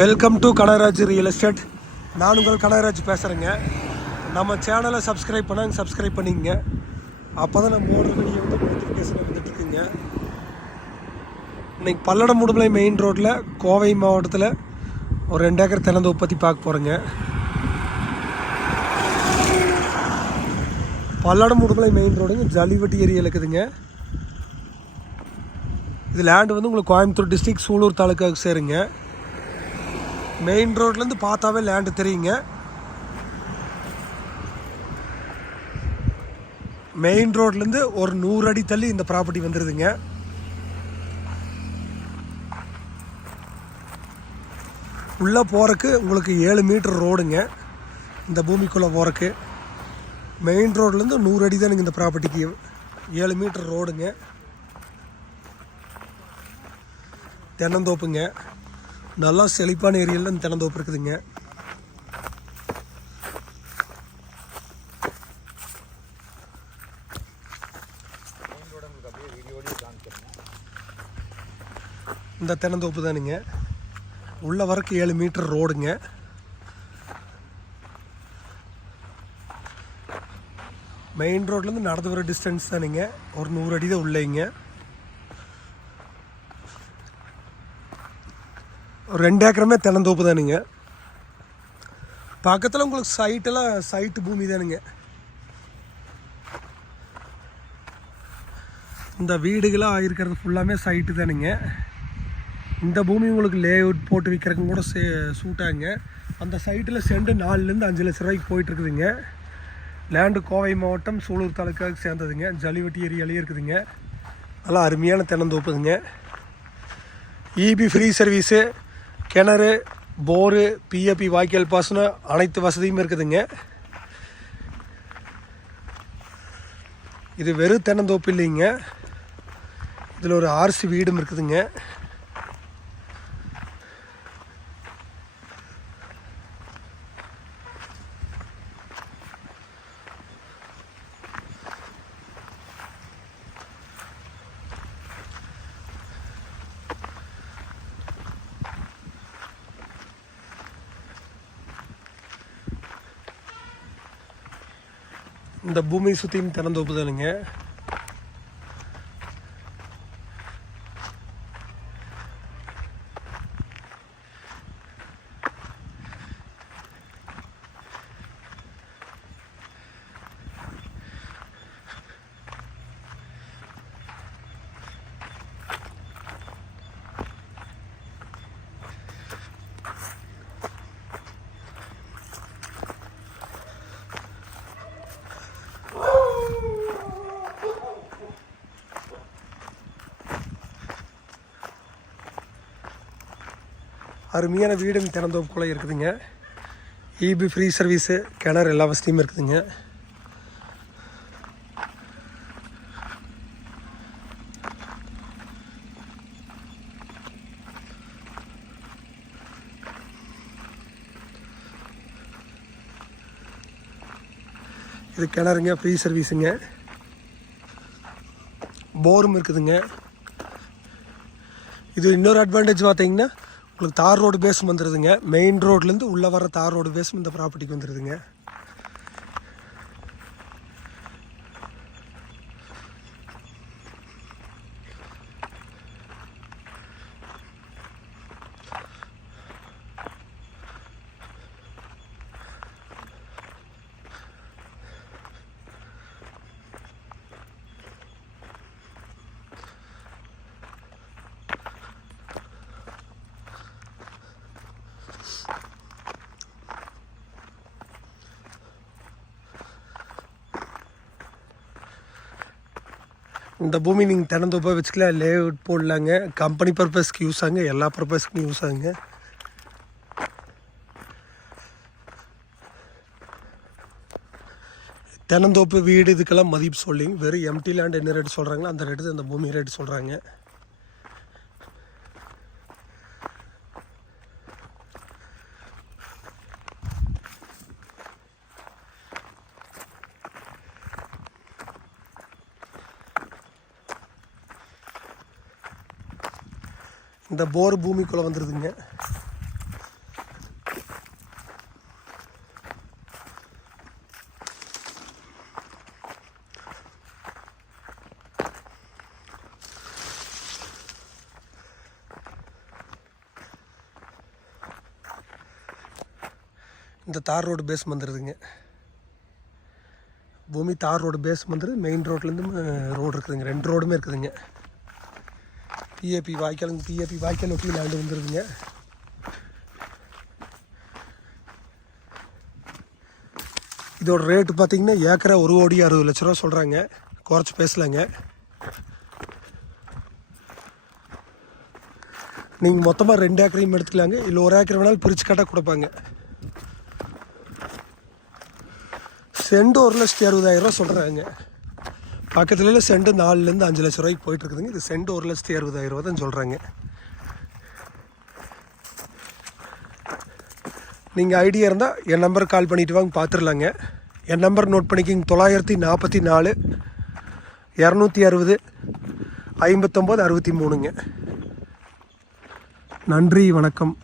Welcome to Kanagaraj real estate நான் உங்கள் கனகராஜ் பேசுகிறேங்க நம்ம சேனலை சப்ஸ்கிரைப் பண்ணாங்க சப்ஸ்கிரைப் பண்ணிக்கங்க. அப்போ தான் நம்ம ஓடுற வெளியே வந்து நோட்டிஃபிகேஷன் வந்துட்டுருக்குங்க. இன்றைக்கி பல்லடம் முடுமலை மெயின் ரோட்டில் கோவை மாவட்டத்தில் ஒரு ரெண்டு ஏக்கர் திறந்த உற்பத்தி பார்க்க போகிறேங்க பல்லடம் முடுமலை மெயின் ரோடுங்க ஜல்லிவட்டி ஏரியா இருக்குதுங்க. இது லேண்டு வந்து உங்களுக்கு கோயம்புத்தூர் டிஸ்ட்ரிக்ட் சூலூர் தாலுக்காவுக்கு சேருங்க. மெயின் ரோட்லேருந்து பார்த்தாவே லேண்டு தெரியுங்க. மெயின் ரோட்லேருந்து ஒரு நூறு அடி தள்ளி இந்த ப்ராப்பர்ட்டி வந்துடுதுங்க உள்ளே போகிறக்கு உங்களுக்கு ஏழு மீட்டர் ரோடுங்க இந்த பூமிக்குள்ளே போகிறக்கு மெயின் ரோட்லேருந்து நூறு அடி தானுங்க இந்த ப்ராப்பர்ட்டிக்கு ஏழு மீட்டர் ரோடுங்க தென்னந்தோப்புங்க. நல்லா செழிப்பான ஏரியாவில் இந்த தென்னந்தோப்பு இருக்குதுங்க. இந்த தென்னந்தோப்பு தானுங்க. உள்ள வரக்கு ஏழு மீட்டர் ரோடுங்க. மெயின் ரோட்லேருந்து நடந்து வர டிஸ்டன்ஸ் தானுங்க. ஒரு நூறு அடி தான் உள்ளேங்க. ரெண்டு ஏக்கரமே தென்னந்தோப்பு தானுங்க. பக்கத்தில் உங்களுக்கு சைட்டெல்லாம் சைட்டு பூமி தானுங்க. இந்த வீடுகளாக ஆகிருக்கிறது ஃபுல்லாமே சைட்டு தானுங்க. இந்த பூமி உங்களுக்கு லே அவுட் போட்டு விற்கிறக்கும் கூட சே சூட்டாங்க அந்த சைட்டில் செண்டு நாலுலேருந்து அஞ்சு லட்ச ரூபாய்க்கு போயிட்டுருக்குதுங்க. லேண்டு கோவை மாவட்டம் சூலூர் தாலுக்காவுக்கு சேர்ந்ததுங்க. ஜல்லிவட்டி ஏரியாலேயே இருக்குதுங்க. நல்லா அருமையான தென்னந்தோப்புதுங்க இபி ஃப்ரீ சர்வீஸு கிணறு போரு பிஎப்பி வாய்க்கால் பாசனம் அனைத்து வசதியும் இருக்குதுங்க. இது வெறும் தென்னந்தோப்பு இல்லைங்க. இதில் ஒரு ஆர்சி வீடும் இருக்குதுங்க. இந்த பூமி சுற்றியும் திறந்தோப்பு தானுங்க அருமையான வீடும் கூட இருக்குதுங்க. இபி ஃப்ரீ சர்வீஸு கிணறு எல்லா வசதியும் இருக்குதுங்க. இது கிணறுங்க ஃப்ரீ சர்வீஸுங்க போரும் இருக்குதுங்க. இது இன்னொரு அட்வான்டேஜ் பார்த்தீங்கன்னா உங்களுக்கு தார் ரோடு பேஸ் வந்துடுதுங்க மெயின் ரோட்லேருந்து உள்ளே வர தார் ரோடு பேஸ் இந்த ப்ராப்பர்ட்டிக்கு வந்துடுதுங்க இந்த பூமி நீங்கள் திறந்தோப்பாக வச்சுக்கலாம் லே அவுட் போடலாங்க. கம்பெனி பர்பஸ்க்கு யூஸ் ஆகுங்க எல்லா பர்பஸ்க்கும் யூஸ் ஆகுங்க. தென்னந்தோப்பு வீடு இதுக்கெல்லாம் மதிப்பு சொல்லிங்க. வெறும் எம்டி லேண்ட் என்ன ரேட் சொல்கிறாங்களோ அந்த ரேட்டு அந்த பூமி ரேட் சொல்கிறாங்க இந்த போர் பூமிக்குள்ளே வந்துடுதுங்க இந்த தார் ரோடு பேஸ் வந்துடுதுங்க பூமி தார் ரோடு பேஸ் வந்துடுது மெயின் ரோட்லேருந்து ரோடு இருக்குதுங்க. ரெண்டு ரோடுமே இருக்குதுங்க. பிஏபி வாய்க்கால் பிஏபி வாய்க்கால் நோக்கி லேண்டு வந்துடுதுங்க இதோட ரேட்டு பார்த்தீங்கன்னா ஏக்கரை ஒரு கோடி அறுபது லட்ச ரூபா சொல்கிறாங்க குறைச்சி பேசலாங்க. நீங்கள் மொத்தமாக ரெண்டு ஏக்கரையும் எடுத்துக்கலாங்க. இல்லை ஒரு ஏக்கர் வேணாலும் பிரித்து கட்ட கொடுப்பாங்க. செண்டு ஒரு லட்சத்தி அறுபதாயிரம் ரூபா சொல்கிறாங்க பக்கத்துல செண்டு நாலுலேருந்து அஞ்சு லட்ச ரூபாய்க்கு போயிட்டுருக்குதுங்க. இது செண்டு ஒரு லட்சத்தி அறுபதாயிரம் ரூபா தான் சொல்கிறாங்க நீங்கள் ஐடியா இருந்தால் என் நம்பர் கால் பண்ணிட்டு வாங்க பார்த்துடலாங்க என் நம்பர் நோட் பண்ணிக்கிங்க தொள்ளாயிரத்தி நாற்பத்தி நாலு இரநூத்தி அறுபது ஐம்பத்தொம்போது அறுபத்தி மூணுங்க. நன்றி வணக்கம்.